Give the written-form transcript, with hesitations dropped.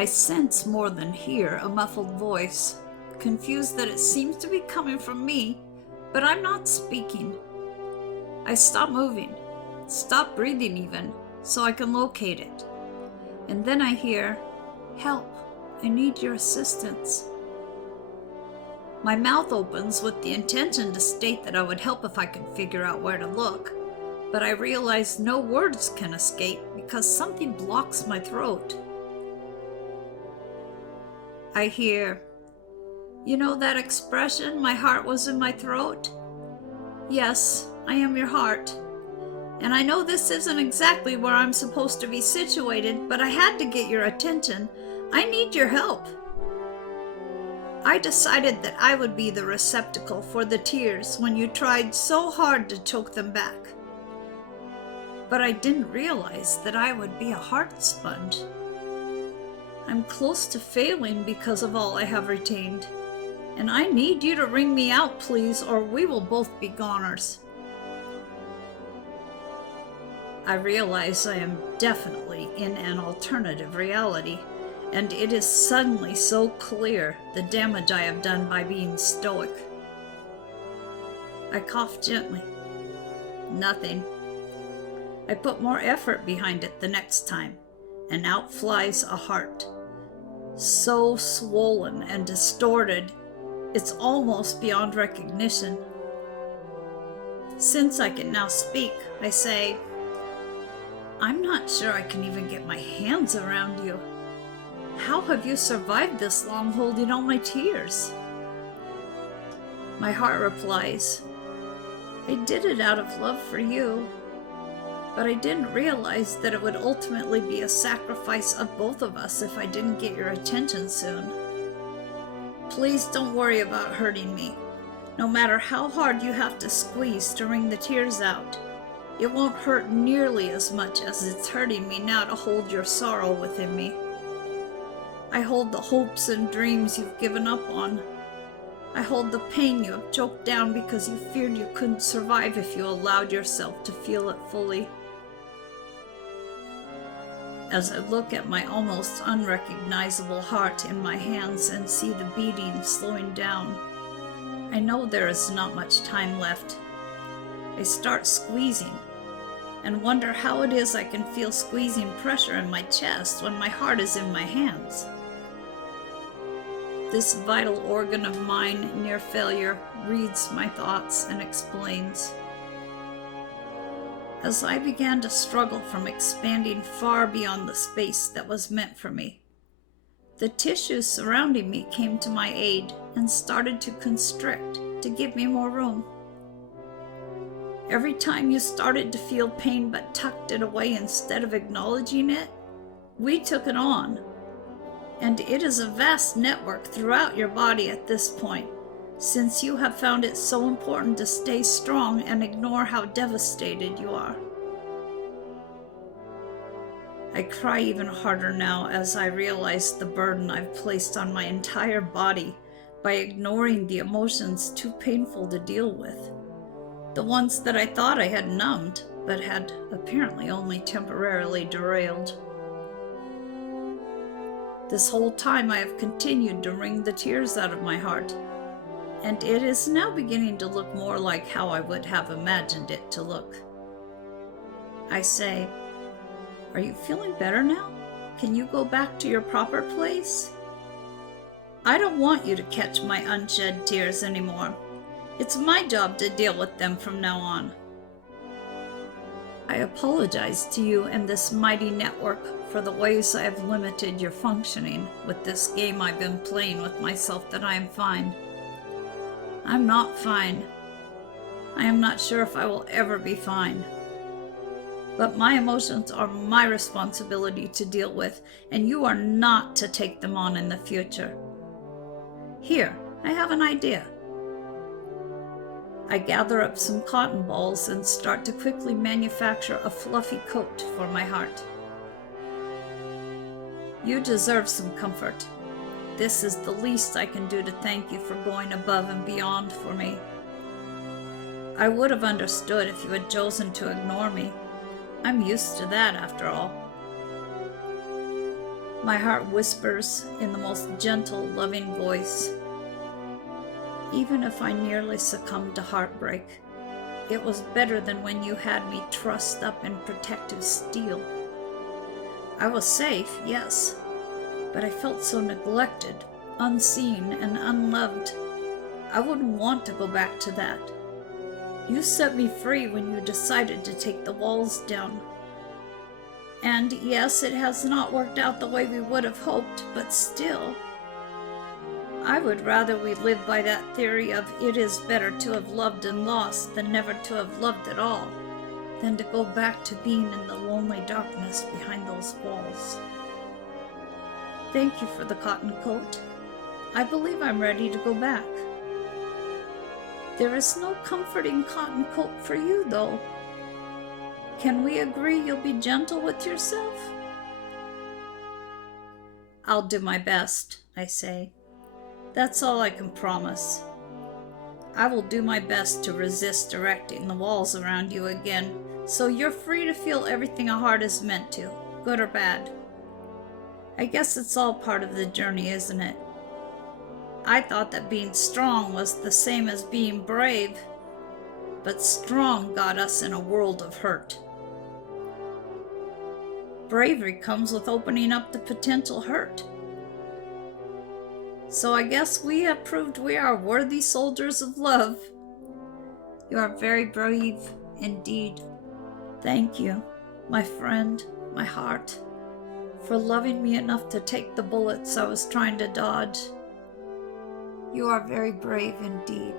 I sense more than hear a muffled voice, confused that it seems to be coming from me, but I'm not speaking. I stop moving, stop breathing even, so I can locate it. And then I hear, "Help, I need your assistance." My mouth opens with the intention to state that I would help if I could figure out where to look, but I realize no words can escape because something blocks my throat. I hear, "You know that expression, 'my heart was in my throat'? Yes, I am your heart. And I know this isn't exactly where I'm supposed to be situated, but I had to get your attention. I need your help." I decided that I would be the receptacle for the tears when you tried so hard to choke them back. But I didn't realize that I would be a heart sponge. I'm close to failing because of all I have retained. And I need you to wring me out, please, or we will both be goners. I realize I am definitely in an alternative reality, and it is suddenly so clear the damage I have done by being stoic. I cough gently. Nothing. I put more effort behind it the next time, and out flies a heart. So swollen and distorted, it's almost beyond recognition. Since I can now speak, I say, "I'm not sure I can even get my hands around you. How have you survived this long holding all my tears?" My heart replies, "I did it out of love for you, but I didn't realize that it would ultimately be a sacrifice of both of us if I didn't get your attention soon. Please don't worry about hurting me. No matter how hard you have to squeeze to wring the tears out, it won't hurt nearly as much as it's hurting me now to hold your sorrow within me. I hold the hopes and dreams you've given up on. I hold the pain you have choked down because you feared you couldn't survive if you allowed yourself to feel it fully." As I look at my almost unrecognizable heart in my hands and see the beating slowing down, I know there is not much time left. I start squeezing and wonder how it is I can feel squeezing pressure in my chest when my heart is in my hands. This vital organ of mine, near failure, reads my thoughts and explains. As I began to struggle from expanding far beyond the space that was meant for me, the tissues surrounding me came to my aid and started to constrict to give me more room. Every time you started to feel pain but tucked it away instead of acknowledging it, we took it on. And it is a vast network throughout your body at this point, since you have found it so important to stay strong and ignore how devastated you are. I cry even harder now as I realize the burden I've placed on my entire body by ignoring the emotions too painful to deal with. The ones that I thought I had numbed, but had apparently only temporarily derailed. This whole time I have continued to wring the tears out of my heart, and it is now beginning to look more like how I would have imagined it to look. I say, "Are you feeling better now? Can you go back to your proper place? I don't want you to catch my unshed tears anymore. It's my job to deal with them from now on. I apologize to you and this mighty network for the ways I have limited your functioning with this game I've been playing with myself that I am fine. I'm not fine. I am not sure if I will ever be fine. But my emotions are my responsibility to deal with, and you are not to take them on in the future. Here, I have an idea." I gather up some cotton balls and start to quickly manufacture a fluffy coat for my heart. "You deserve some comfort. This is the least I can do to thank you for going above and beyond for me. I would have understood if you had chosen to ignore me. I'm used to that after all." My heart whispers in the most gentle, loving voice. Even if I nearly succumbed to heartbreak, it was better than when you had me trussed up in protective steel. I was safe, yes, but I felt so neglected, unseen, and unloved. I wouldn't want to go back to that. You set me free when you decided to take the walls down. And yes, it has not worked out the way we would have hoped, but still, I would rather we lived by that theory of it is better to have loved and lost than never to have loved at all, than to go back to being in the lonely darkness behind those walls. Thank you for the cotton coat. I believe I'm ready to go back. There is no comforting cotton coat for you, though. Can we agree you'll be gentle with yourself? I'll do my best, I say. That's all I can promise. I will do my best to resist erecting the walls around you again, so you're free to feel everything a heart is meant to, good or bad. I guess it's all part of the journey, isn't it? I thought that being strong was the same as being brave, but strong got us in a world of hurt. Bravery comes with opening up to potential hurt. So I guess we have proved we are worthy soldiers of love. You are very brave indeed. Thank you, my friend, my heart, for loving me enough to take the bullets I was trying to dodge. You are very brave indeed.